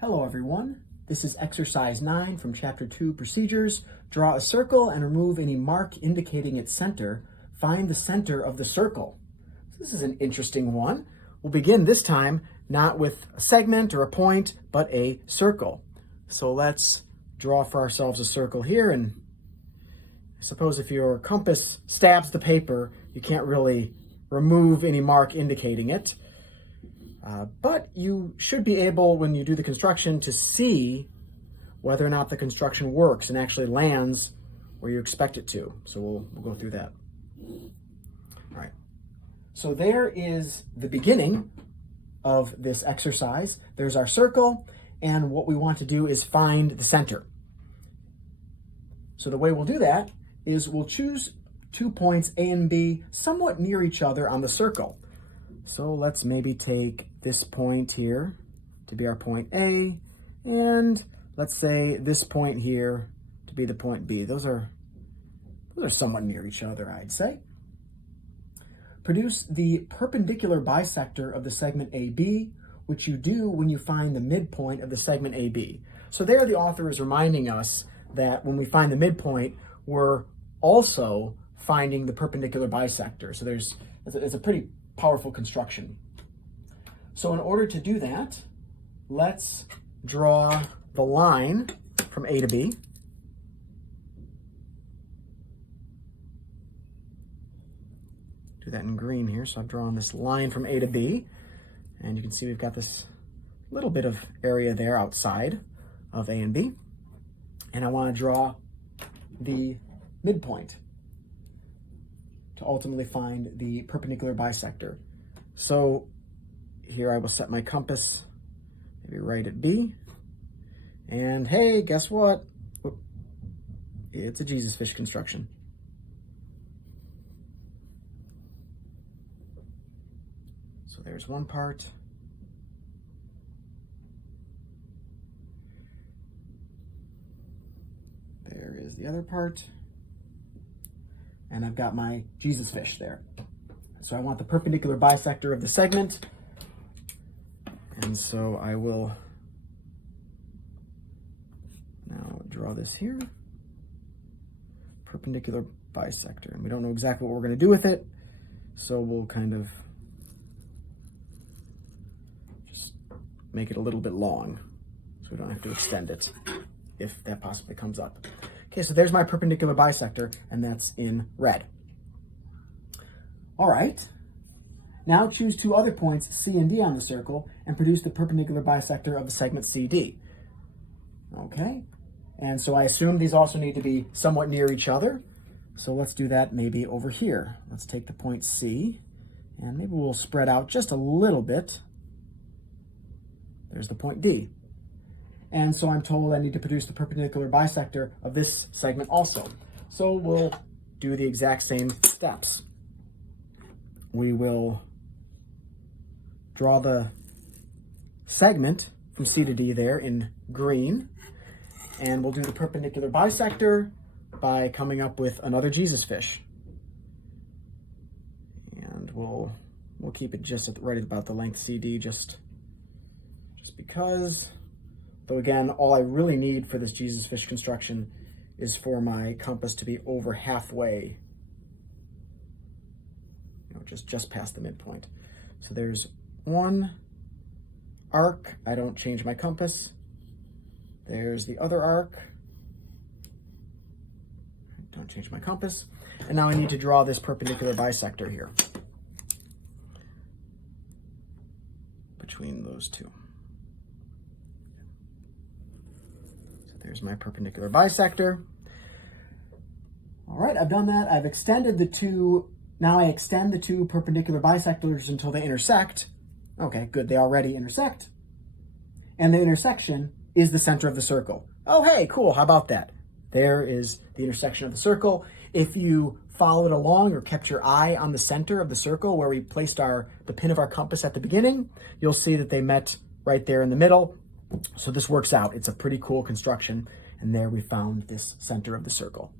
Hello everyone, this is exercise 9 from chapter 2 procedures. Draw a circle and remove any mark indicating its center. Find the center of the circle. This is an interesting one. We'll begin this time not with a segment or a point, but a circle. So let's draw for ourselves a circle here, and I suppose if your compass stabs the paper, you can't really remove any mark indicating it. But you should be able, when you do the construction, to see whether or not the construction works and actually lands where you expect it to. So we'll go through that. All right. So there is the beginning of this exercise. There's our circle, and what we want to do is find the center. So the way we'll do that is we'll choose 2 points, A and B, somewhat near each other on the circle. So let's maybe take this point here to be our point A, and let's say this point here to be the point B. Those are somewhat near each other, I'd say. Produce the perpendicular bisector of the segment AB, which you do when you find the midpoint of the segment AB. So there the author is reminding us that when we find the midpoint, we're also finding the perpendicular bisector. So it's a pretty powerful construction. So in order to do that, let's draw the line from A to B. Do that in green here. So I've drawn this line from A to B, and you can see we've got this little bit of area there outside of A and B. And I want to draw the midpoint to ultimately find the perpendicular bisector. So here I will set my compass maybe right at B. And hey, guess what? Whoop. It's a Jesus fish construction. So there's one part. There is the other part. And I've got my Jesus fish there. So I want the perpendicular bisector of the segment. And so I will now draw this here. Perpendicular bisector. And we don't know exactly what we're going to do with it. So we'll kind of just make it a little bit long so we don't have to extend it if that possibly comes up. Okay, so there's my perpendicular bisector, and that's in red. All right, now choose 2 other points, C and D, on the circle, and produce the perpendicular bisector of the segment CD. Okay, and so I assume these also need to be somewhat near each other. So let's do that maybe over here. Let's take the point C, and maybe we'll spread out just a little bit. There's the point D. And so I'm told I need to produce the perpendicular bisector of this segment also. So we'll do the exact same steps. We will draw the segment from C to D there in green, and we'll do the perpendicular bisector by coming up with another Jesus fish. And we'll keep it just right at about the length CD, just because. So again, all I really need for this Jesus fish construction is for my compass to be over halfway, just past the midpoint. So there's one arc. I don't change my compass. There's the other arc. Don't change my compass. And now I need to draw this perpendicular bisector here between those two. There's my perpendicular bisector. All right, I've done that. I've extended the 2. Now I extend the 2 perpendicular bisectors until they intersect. Okay, good. They already intersect. And the intersection is the center of the circle. Oh, hey, cool. How about that? There is the intersection of the circle. If you followed along or kept your eye on the center of the circle where we placed the pin of our compass at the beginning, you'll see that they met right there in the middle. So this works out. It's a pretty cool construction. And there we found this center of the circle.